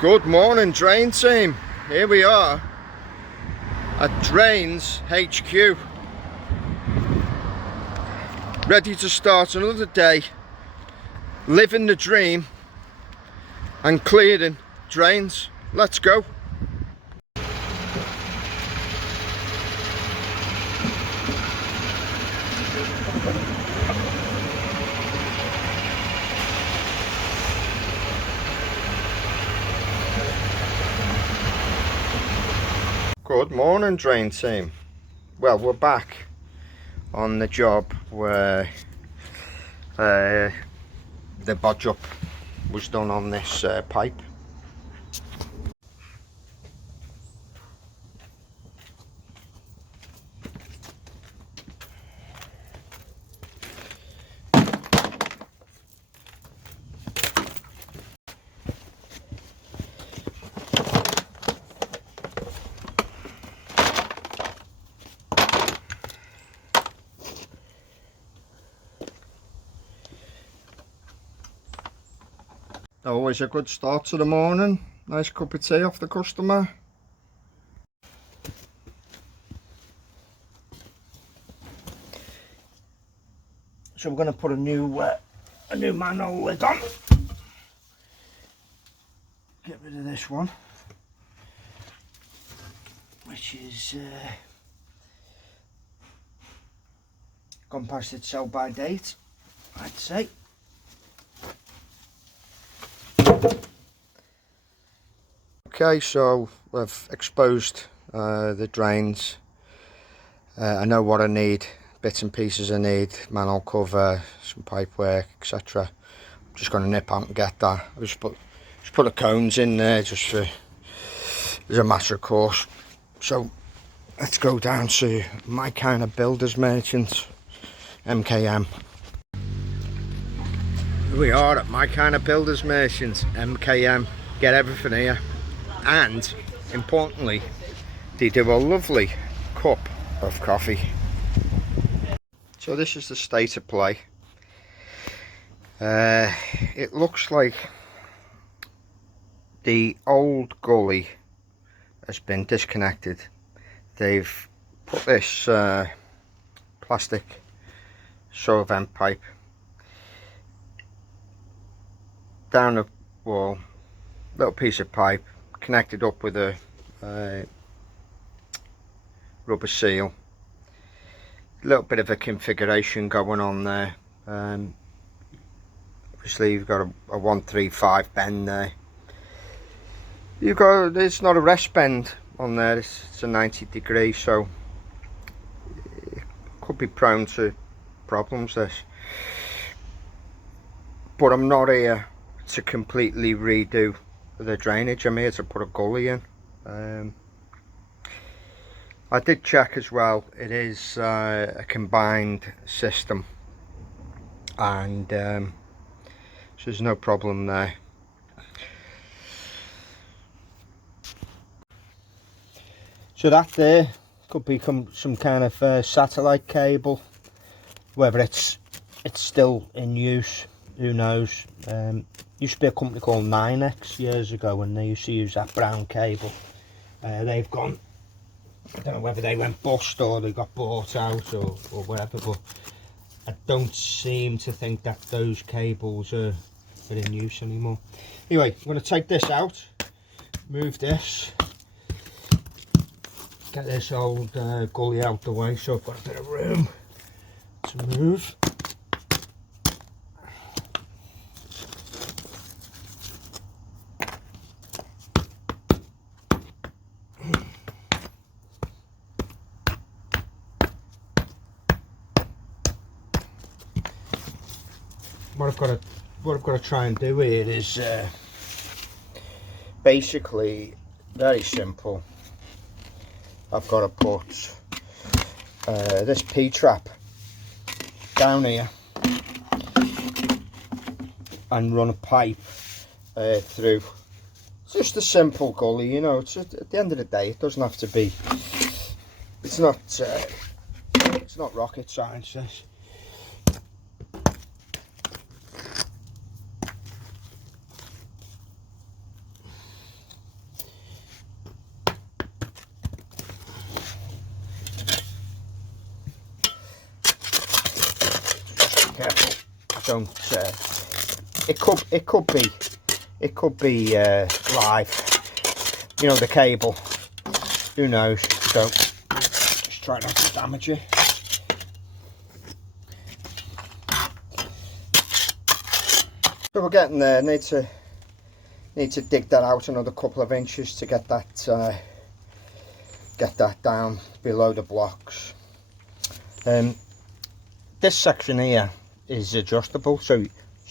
Good morning, drain team. Here we are at Drains HQ, ready to start another day living the dream and clearing drains. Let's go. Good morning, drain team. Well, we're back on the job where the bodge up was done on this pipe. Always a good start to the morning. Nice cup of tea off the customer. So we're going to put a new manhole lid on. Get rid of this one, which is gone past its sell by date, I'd say. Okay, so I've exposed the drains. I know what I need, bits and pieces I need, manhole cover, some pipe work, etc. I'm just going to nip out and get that. I just put the cones in there just for as a matter of course. So let's go down to My Kind of Builders Merchants, MKM. Here we are at My Kind of Builders Merchants, MKM. Get everything here. And importantly, they do a lovely cup of coffee. So this is the state of play. It looks like the old gully has been disconnected. They've put this plastic shower vent pipe down the wall, little piece of pipe connected up with a rubber seal. A little bit of a configuration going on there. Obviously you've got a 135 bend there. There's not a rest bend on there. It's a 90 degree, so it could be prone to problems, this. But I'm not here to completely redo the drainage. I'm here to put a gully in. I did check as well, it is a combined system, and so there's no problem there. So that there could become some kind of satellite cable, whether it's still in use, who knows. Used to be a company called 9X years ago, and they used to use that brown cable. They've gone, I don't know whether they went bust or they got bought out or whatever, but I don't seem to think that those cables are in use anymore. Anyway, I'm going to take this out, move this, get this old gully out the way so I've got a bit of room to move. What I've got to try and do here is basically very simple. I've got to put this P-trap down here and run a pipe through. It's just a simple gully, you know. It's at the end of the day, it doesn't have to be. It's not rocket science, this. don't. It could be live. You know, the cable. Who knows? So just try not to damage it. So we're getting there. Need to dig that out another couple of inches to get that down below the blocks. This section here is adjustable, so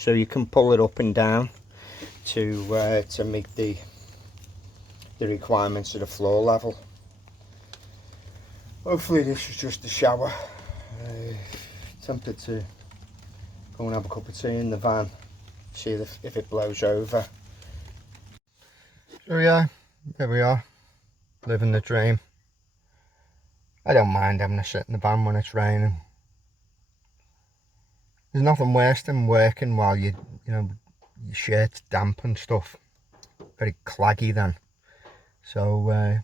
you can pull it up and down to meet the requirements of the floor level. Hopefully this is just a shower. Tempted to go and have a cup of tea in the van, see if it blows over. So yeah, there we are, living the dream. I don't mind having to sit in the van when it's raining. There's nothing worse than working while your shirt's damp and stuff. Very claggy then. So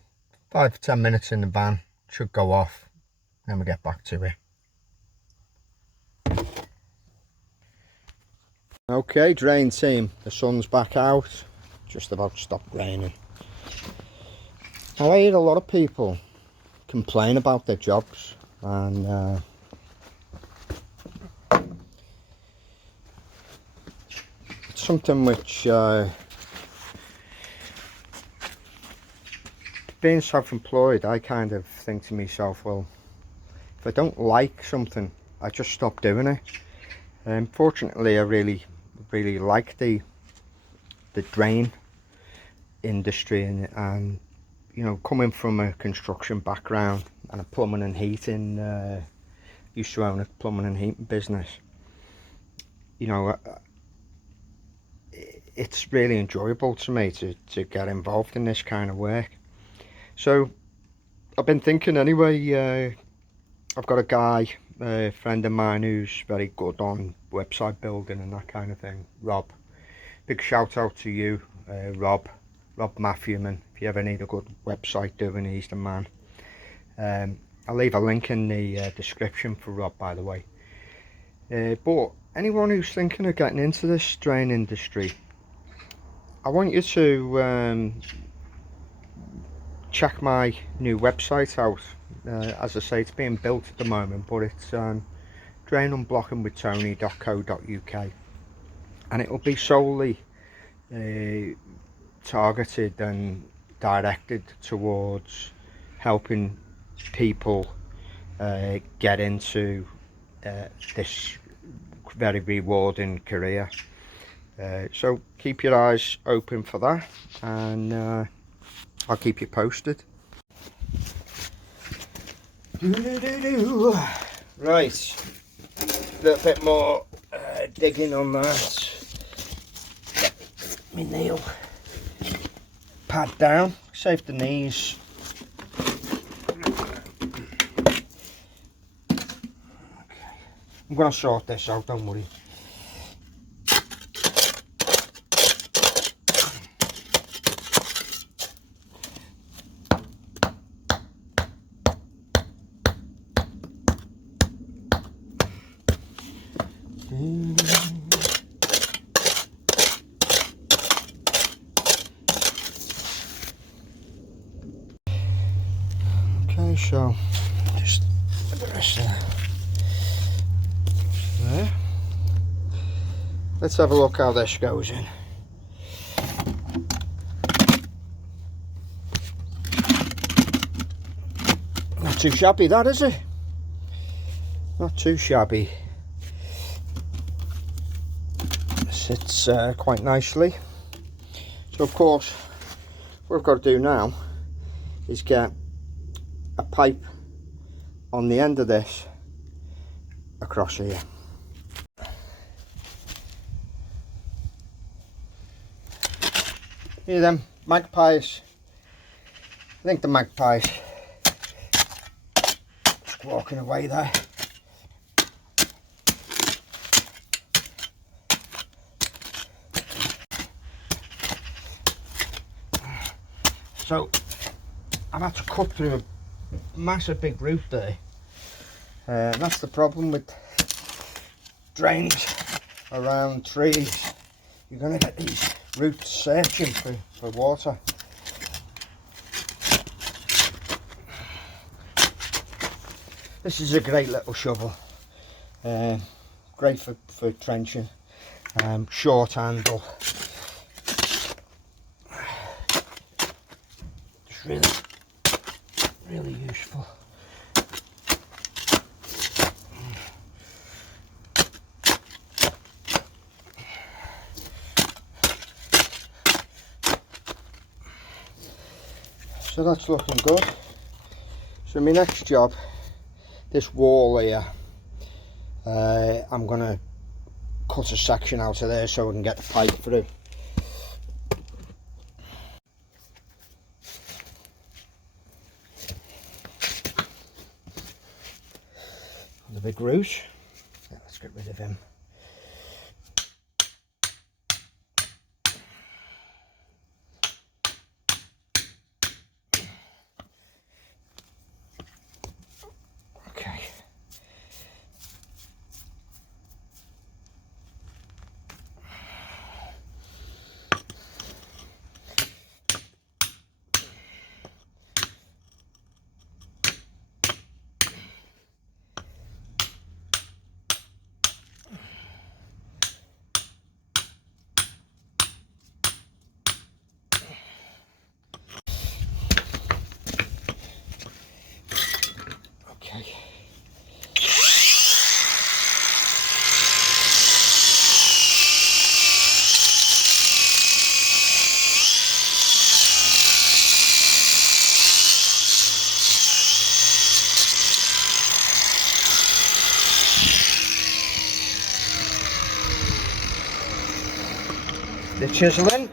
5 to 10 minutes in the van, should go off, then we get back to it. Okay, drain team, the sun's back out, just about stopped raining. Now, I hear a lot of people complain about their jobs, and it's something which, being self-employed, I kind of think to myself, well, if I don't like something, I just stop doing it. Fortunately, I really like the drain industry, and you know, coming from a construction background and a plumbing and heating, used to own a plumbing and heating business, you know, it's really enjoyable to me to get involved in this kind of work. So I've been thinking anyway. I've got a guy, a friend of mine, who's very good on website building and that kind of thing, Rob. Big shout out to you, Rob Matthewman. If you ever need a good website doing, he's the man. I'll leave a link in the description for Rob, by the way. But anyone who's thinking of getting into this drain industry, I want you to check my new website out. As I say, it's being built at the moment, but it's drainunblockingwithtony.co.uk, and it will be solely targeted and directed towards helping people get into this very rewarding career. So keep your eyes open for that, and I'll keep you posted. Right, a little bit more digging on that. My nail pad down, save the knees. Okay. I'm going to sort this out, don't worry. Okay, so just put the rest there. Let's have a look how this goes in. Not too shabby, that, is it? Not too shabby. Sits quite nicely. So of course, what I've got to do now is get a pipe on the end of this across here. Here then, magpies. I think the magpies just walking away there. So I've had to cut through a massive big root there. That's the problem with drains. around trees, you're going to get these roots searching for water. This is a great little shovel, great for trenching, short handle, just really useful. So that's looking good. So my next job, this wall here, I'm going to cut a section out of there so we can get the pipe through. The big root, yeah, let's get rid of him. Okay. Okay. The chiseling.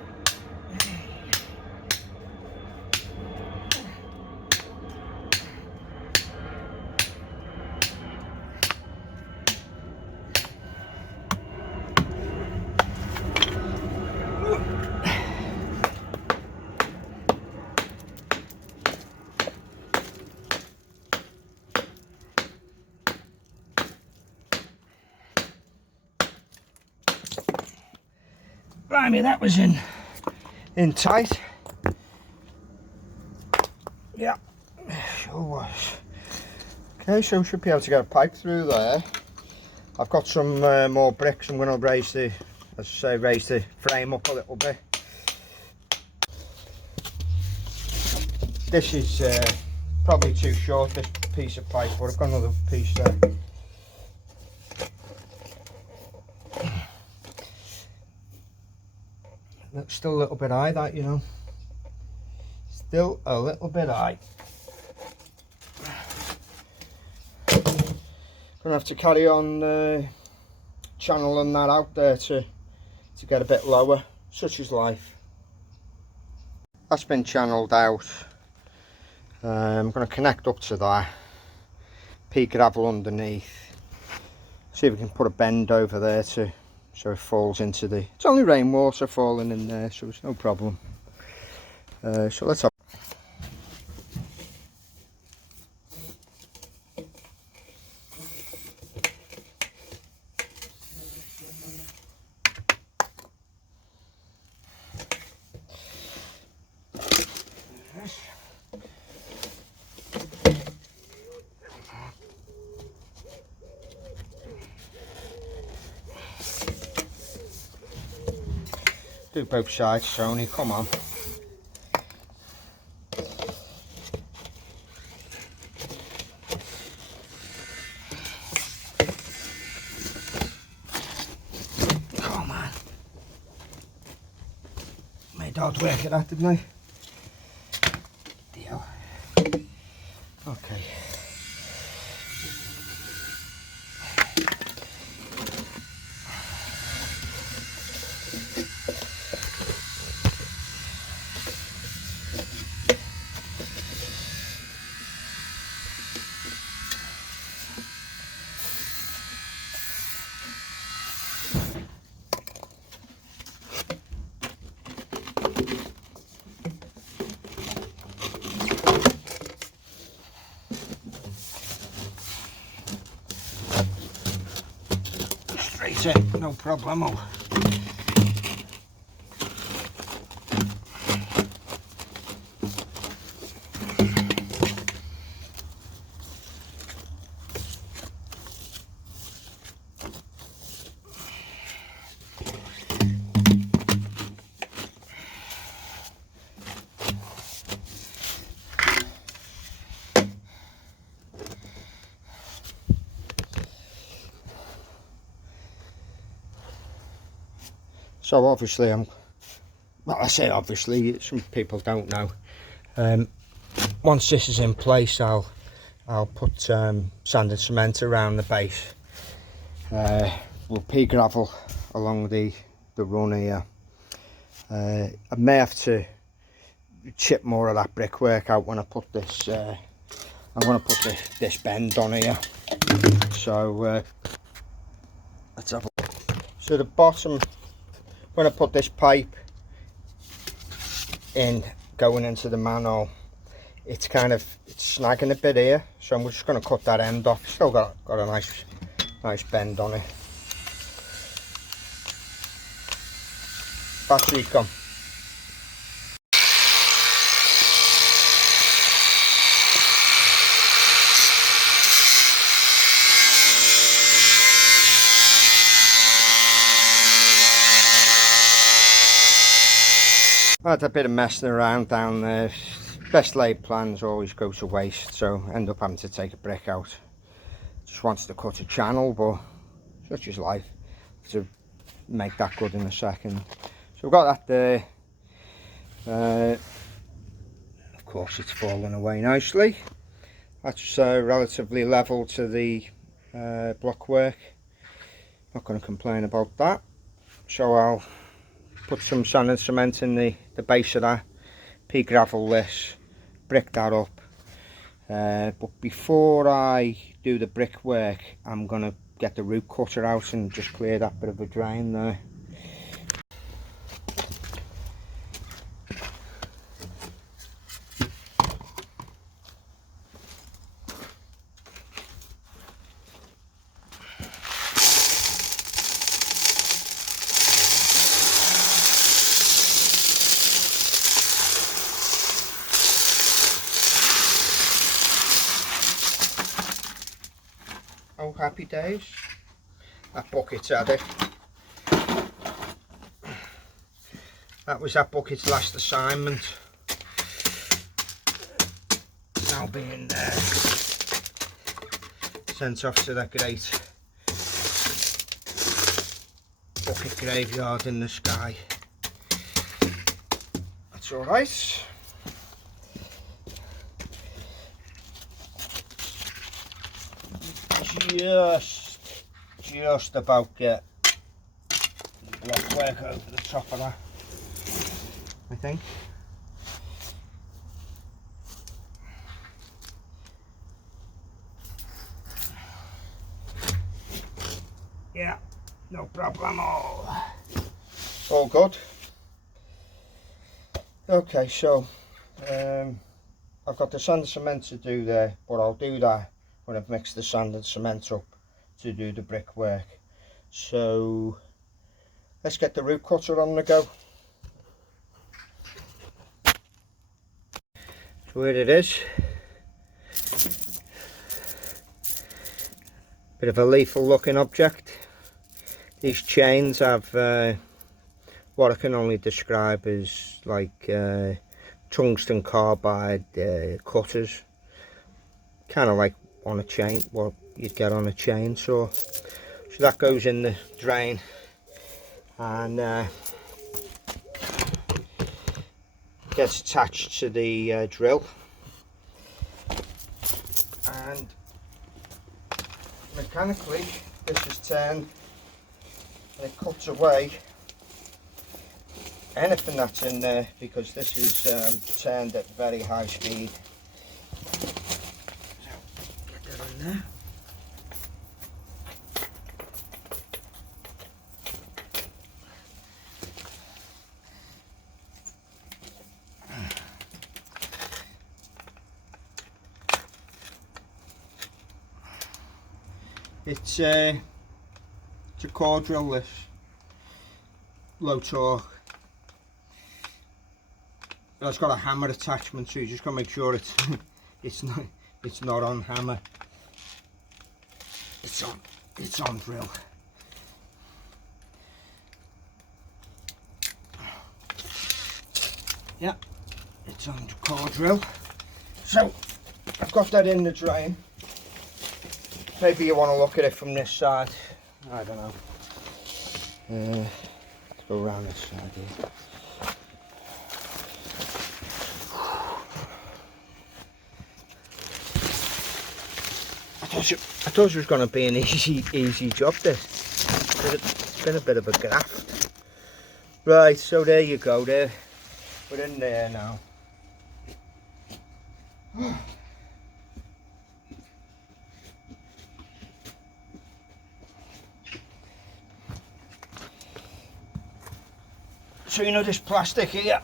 Blimey, that was in tight. Yeah, sure was. Okay, so we should be able to get a pipe through there. I've got some more bricks. I'm going to raise the frame up a little bit. This is probably too short, this piece of pipe, but I've got another piece there. That's still a little bit high, that, you know. Still a little bit high. Gonna have to carry on channeling that out there to get a bit lower. Such is life. That's been channeled out. I'm going to connect up to that. Pea gravel underneath. See if we can put a bend over there so it falls into the... It's only rainwater falling in there, so it's no problem. So let's have... Do both sides, Sony, come on. Come on. Made hard work at that, didn't I? Deal. Okay. That's it, no problemo. So obviously well, I say obviously, some people don't know. Once this is in place, I'll put sand and cement around the base. We'll pea gravel along the run here. I may have to chip more of that brickwork out when I put this. I'm going to put this bend on here. So let's have a look. So the bottom, when I put this pipe in going into the manhole, it's snagging a bit here, so I'm just going to cut that end off. Still got a nice bend on it. Battery come. I had a bit of messing around down there. Best laid plans always go to waste, so end up having to take a brick out. Just wants to cut a channel, but such is life. To make that good in a second. So we've got that there. Of course it's falling away nicely. That's relatively level to the blockwork. Not going to complain about that. So I'll put some sand and cement in the base of that, pea gravel this, brick that up. But before I do the brickwork, I'm going to get the root cutter out and just clear that bit of a drain there. Oh, happy days. That bucket's had it. That was that bucket's last assignment. Now being sent off to that great bucket graveyard in the sky. That's alright. Just about get blockwork over the top of that, I think. Yeah, no problem. All good. Okay, so I've got the sand and cement to do there, but I'll do that when I've mixed the sand and cement up to do the brickwork. So let's get the root cutter on the go. So here it is. Bit of a lethal looking object. These chains have what I can only describe as like tungsten carbide cutters, kind of like on a chain, what you'd get on a chainsaw. So that goes in the drain and gets attached to the drill, and mechanically this is turned and it cuts away anything that's in there, because this is turned at very high speed. So get that in there. It's a core drill, this low torque. It's got a hammer attachment, so you just gotta make sure it's it's not on hammer. It's on drill. Yeah, it's on the core drill. So I've got that in the drain. Maybe you want to look at it from this side. I don't know. Let's go around this side here. I thought it was going to be an easy job, this. But it's been a bit of a graft. Right, so there you go, there. We're in there now. So you know this plastic here?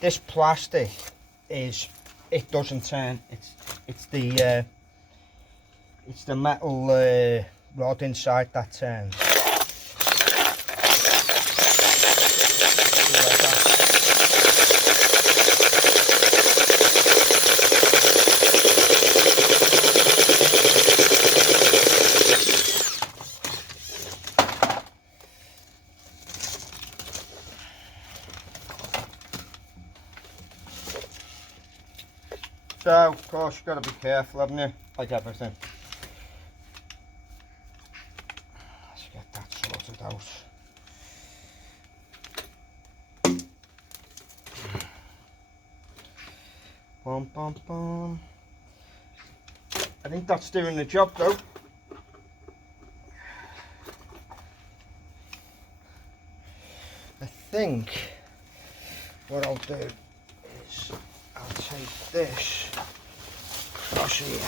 This plastic it doesn't turn. It's the metal rod inside that turns. So, of course, you've got to be careful, haven't you? Like everything. Let's get that sorted out. Bum, bum, bum. I think that's doing the job, though. I think what I'll do is I'll take this across here.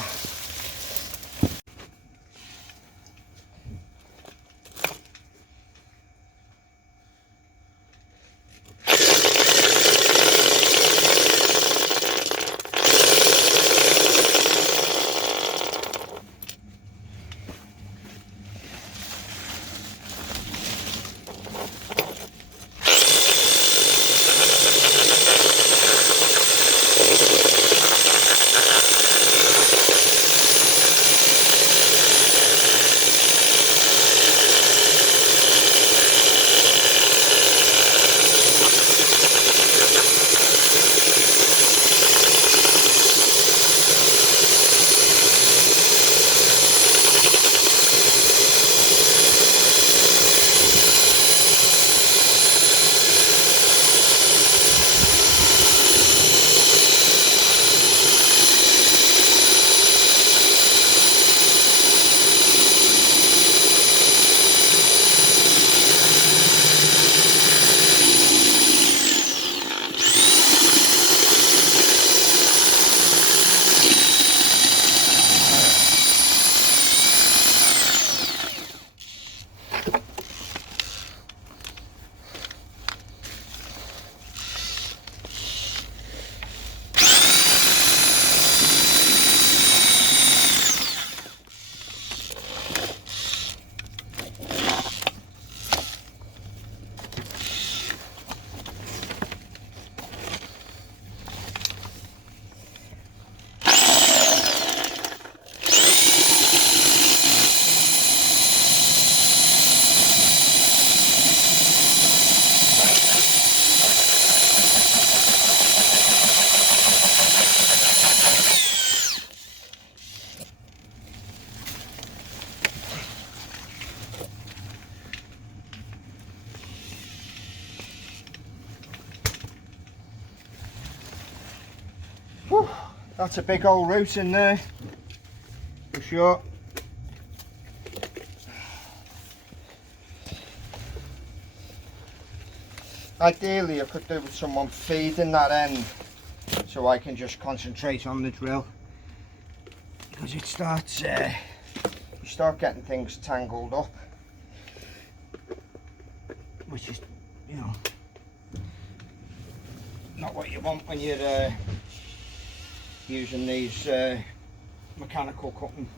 Whew, that's a big old root in there, for sure. Ideally I could do with someone feeding that end so I can just concentrate on the drill, because it starts, you start getting things tangled up, which is, you know, not what you want when you're using these mechanical cutting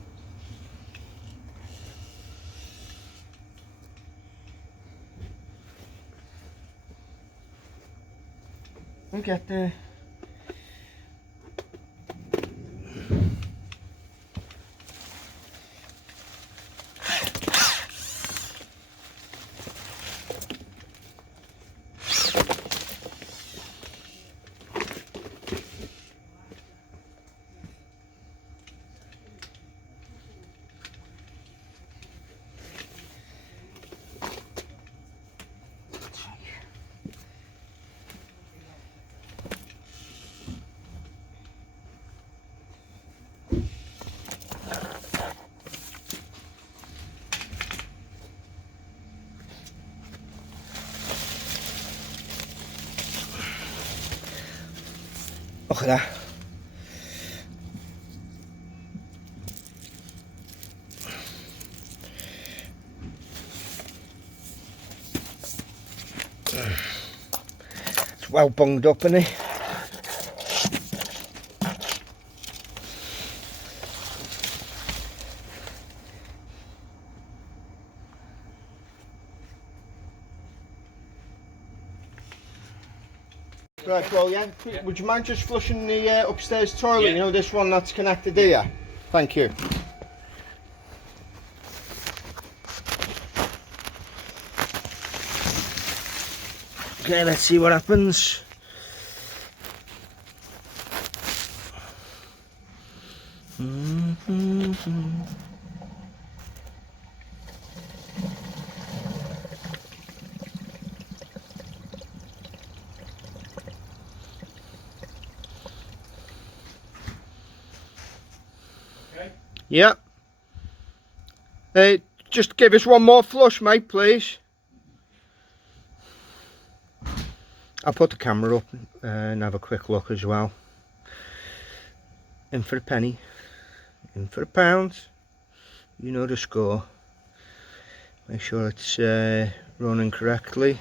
We'll get there. Look at that. It's well bunged up, isn't it? Right, well, yeah, would you mind just flushing the upstairs toilet? Yeah. You know, this one that's connected here? Thank you. Okay, let's see what happens. Yep. Just give us one more flush, mate, please. I'll put the camera up and have a quick look as well. In for a penny, in for a pound. You know the score. Make sure it's running correctly.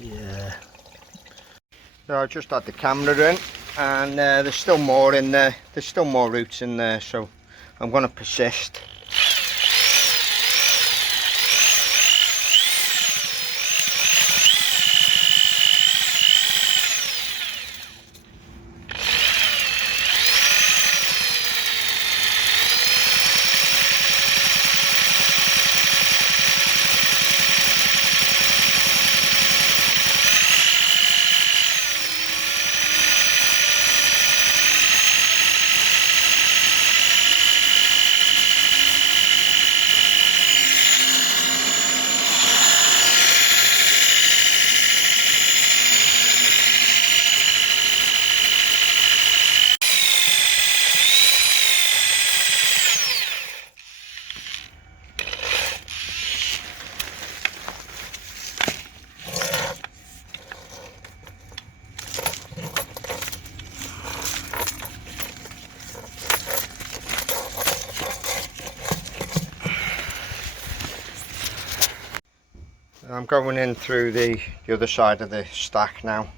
Yeah. So I just had the camera in, and there's still more in there. There's still more roots in there, so I'm going to persist. I'm going in through the other side of the stack now.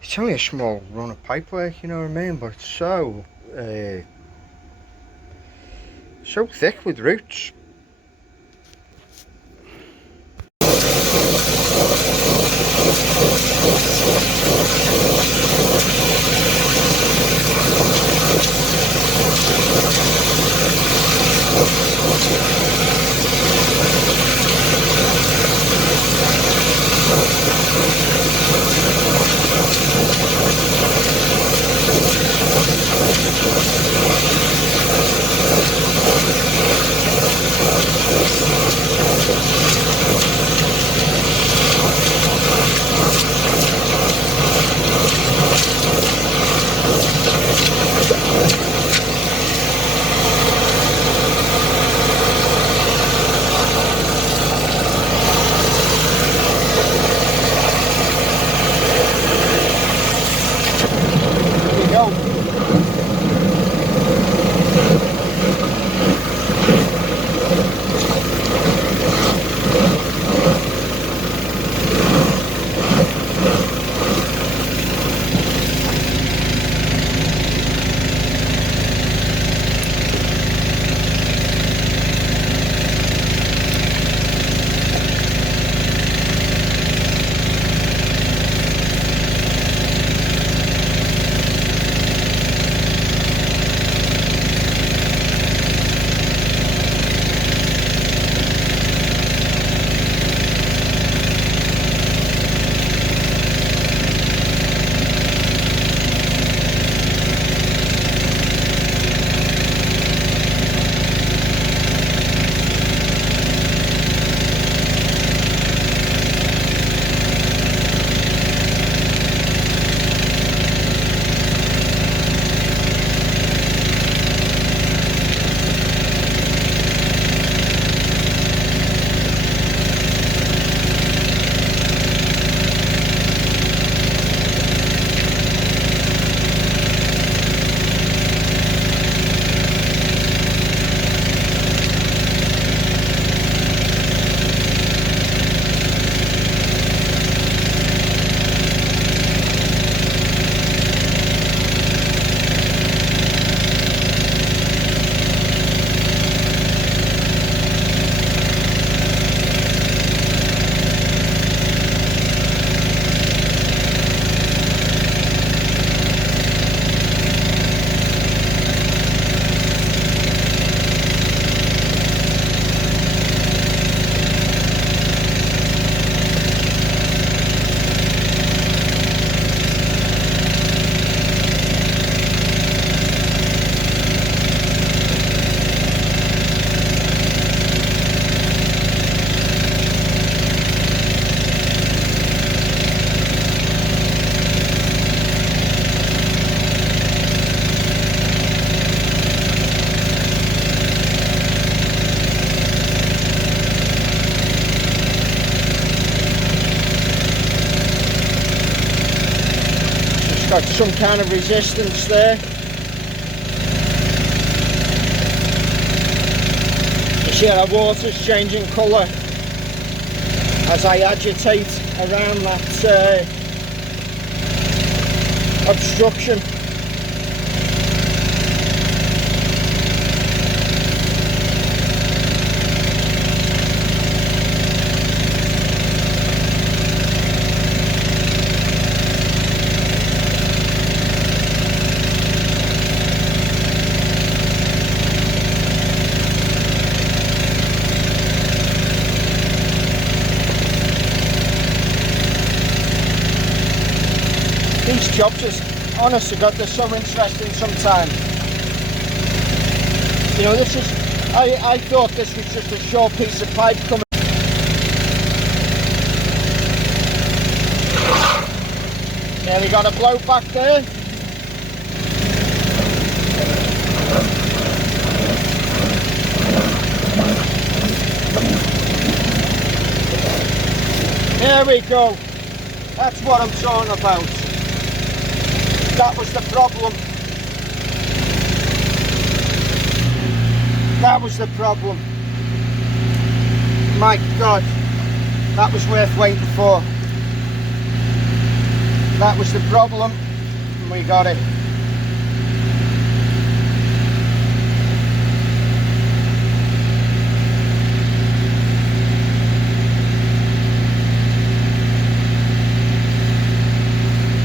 It's only a small run of pipework, you know what I mean, but it's so thick with roots. got some kind of resistance there. You see how the water's changing colour as I agitate around that obstruction. These jobs, is, honest to God, they're so interesting sometimes. You know, this is, I thought this was just a short piece of pipe coming. Nearly got a blow back there. There we go. That's what I'm talking about. That was the problem. That was the problem. My God, that was worth waiting for. That was the problem, and we got it.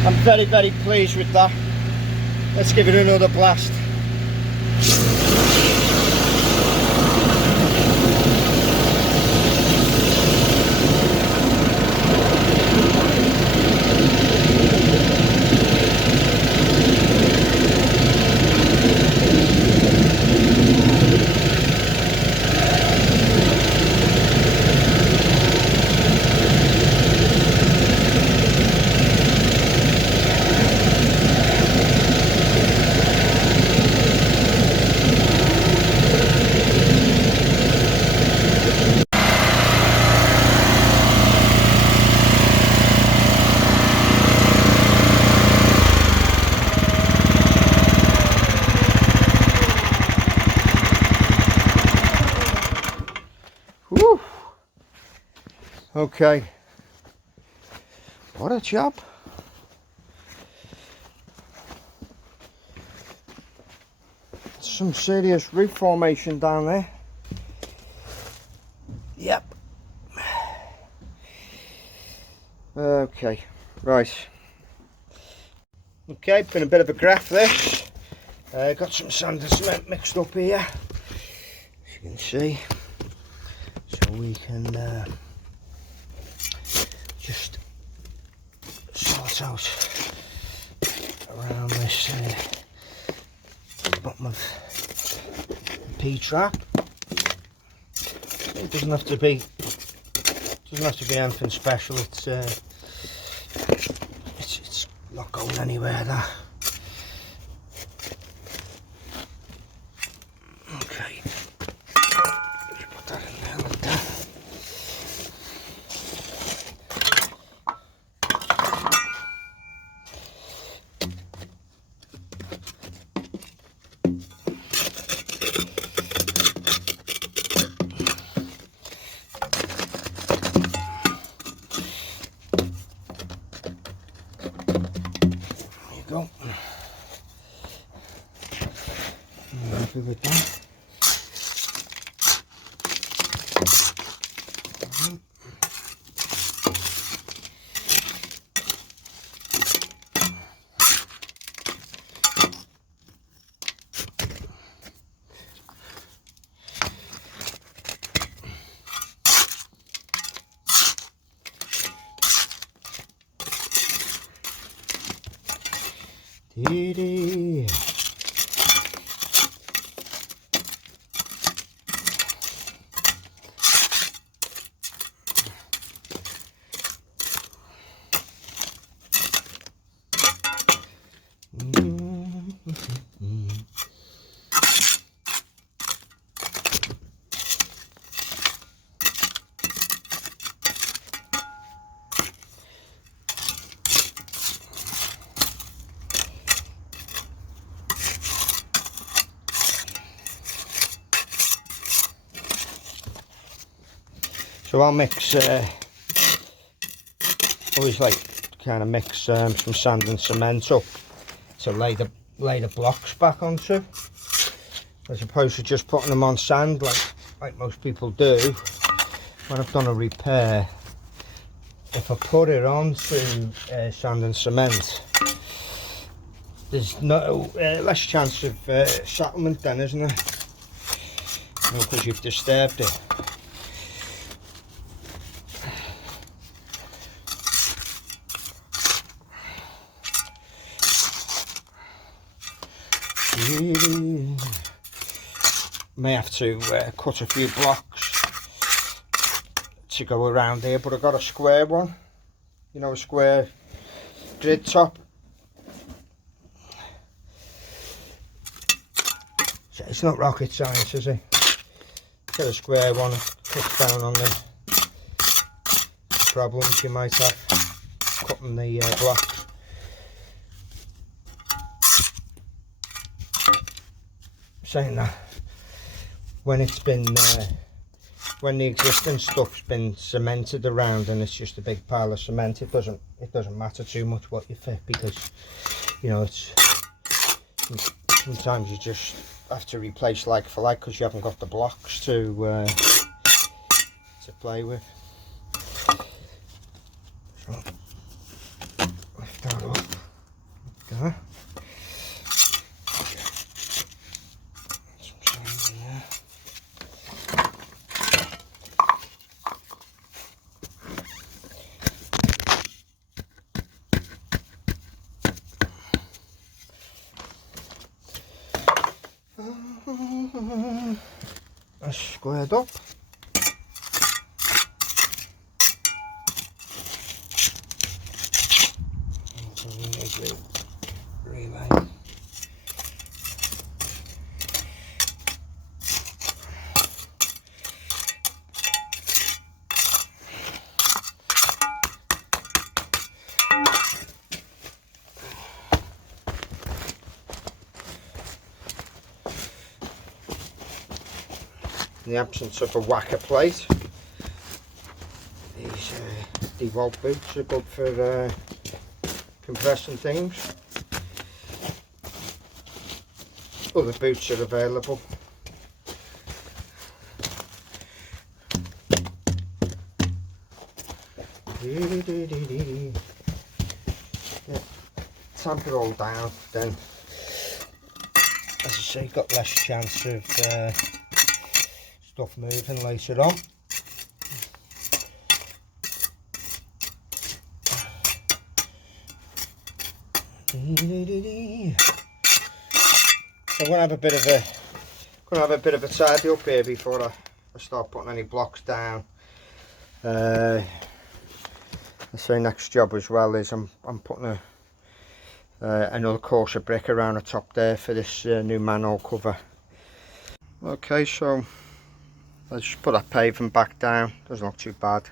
I'm very, very pleased with that. Let's give it another blast. Whew. Okay, what a job. Some serious roof formation down there. Yep. Okay, right. Okay, been a bit of a graft this. Got some sand and cement mixed up here, as you can see. So we can just sort out around this bottom of the P-trap. It doesn't have to be anything special. It's not going anywhere. That. Okay. Just put that in there like that. Go. I'm happy with that. Dee-dee. So I'll mix, always like kind of mix some sand and cement up to lay the blocks back onto, as opposed to just putting them on sand like most people do. When I've done a repair, if I put it onto sand and cement, there's no less chance of settlement then, isn't there? Because you've disturbed it. May have to cut a few blocks to go around here, but I've got a square one, you know, a square grid top. So it's not rocket science, is it? Get a square one, cut down on the problems you might have cutting the blocks. Saying that, when it's been when the existing stuff's been cemented around and it's just a big pile of cement, it doesn't matter too much what you fit, because you know, it's sometimes you just have to replace like for like because you haven't got the blocks to play with. So lift that up. Okay. That's squared up. Relay. In the absence of a whacker plate, these DeWalt boots are good for compressing things. Other boots are available. Yeah, tamp it all down, then, as I say, got less chance of stuff moving later on. So I'm gonna have a bit of a tidy up here before I start putting any blocks down. I say next job as well is I'm putting another course of brick around the top there for this new manhole cover. Okay, so I'll just put that paving back down. Doesn't look too bad.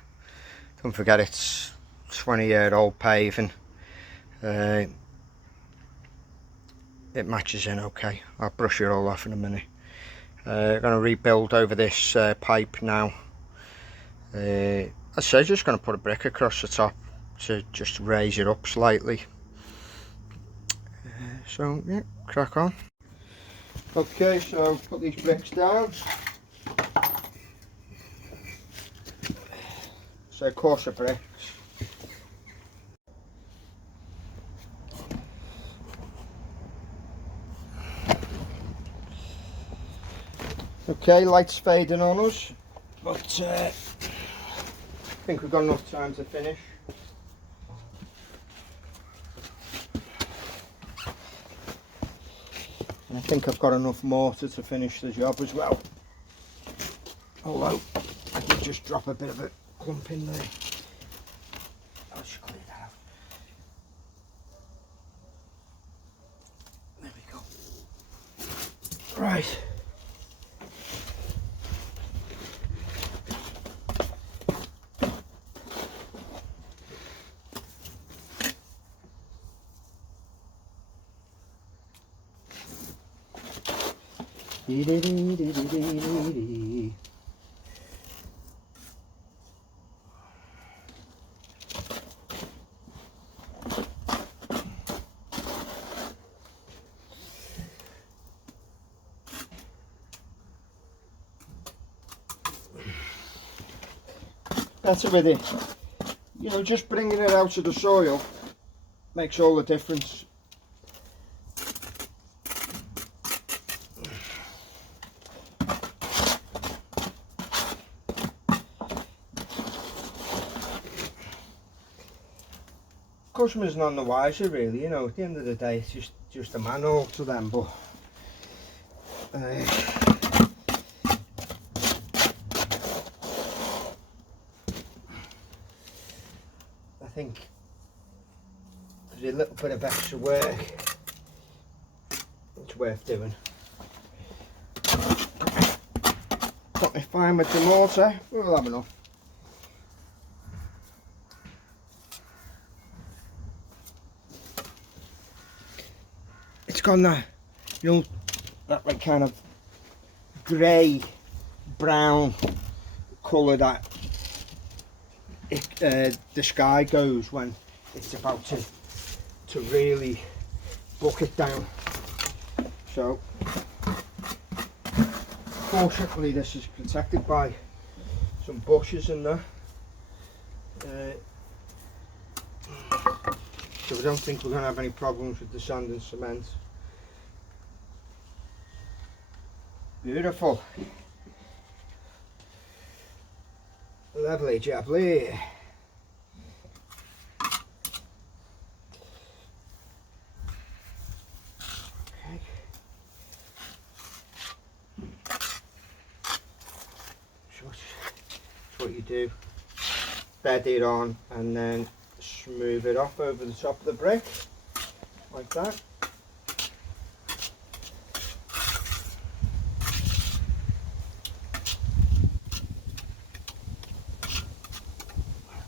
Don't forget it's 20-year-old paving. It matches in okay. I'll brush it all off in a minute. I'm going to rebuild over this pipe now. I say just going to put a brick across the top to just raise it up slightly. So yeah, crack on. Okay, so put these bricks down. So a course of bricks. Okay, light's fading on us, but I think we've got enough time to finish. And I think I've got enough mortar to finish the job as well. Although I did just drop a bit of a clump in there. I'll just clear that out. There we go. Right. better with it. You know, just bringing it out of the soil makes all the difference. Customers none the wiser, really. You know, at the end of the day, it's just a manhole to them. But I think there's a little bit of extra work. It's worth doing. Got me fine with the mortar. We'll have enough. It's got that, you know, that like kind of grey brown colour that the sky goes when it's about to really bucket down. So fortunately this is protected by some bushes in there, so I don't think we're going to have any problems with the sand and cement. Beautiful. Lovely jubbly. Okay. So that's what you do. Bed it on and then smooth it off over the top of the brick, like that.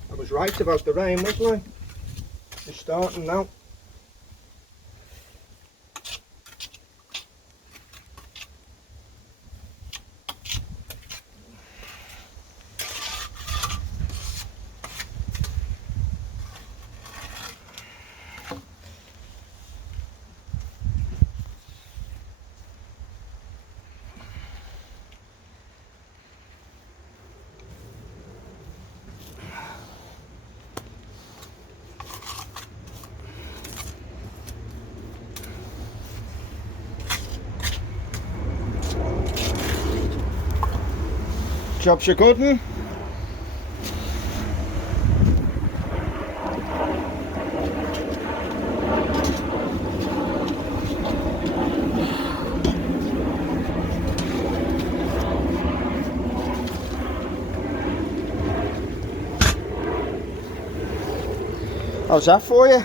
I was right about the rain, wasn't I? Just starting now. Job's a good one. How's that for you?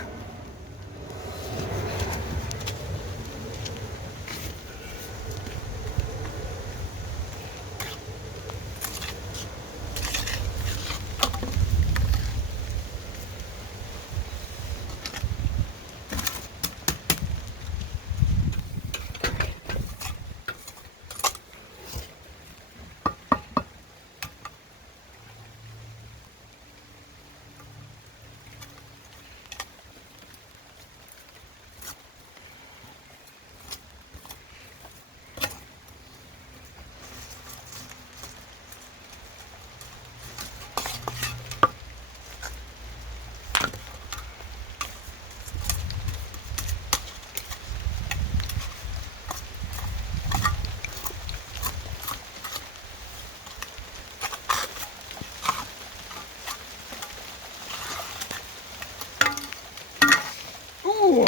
Ooh.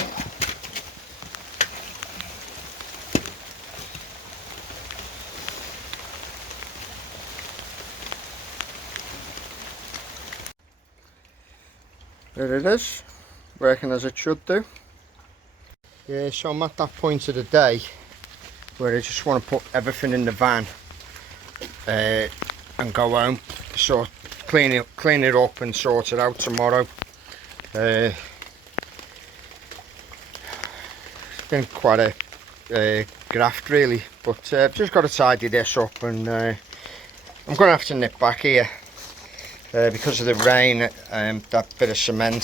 There it is, working as it should do. Yeah, so I'm at that point of the day where I just want to put everything in the van and go home, so clean it up and sort it out tomorrow. It's been quite a graft really, but I've just got to tidy this up, and I'm going to have to nip back here because of the rain. That bit of cement,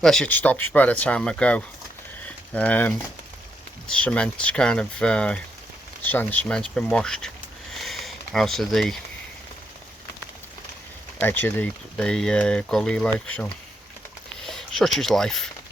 unless it stops by the time I go, cement's kind of sand cement's been washed out of the edge of the gully, like. So such is life.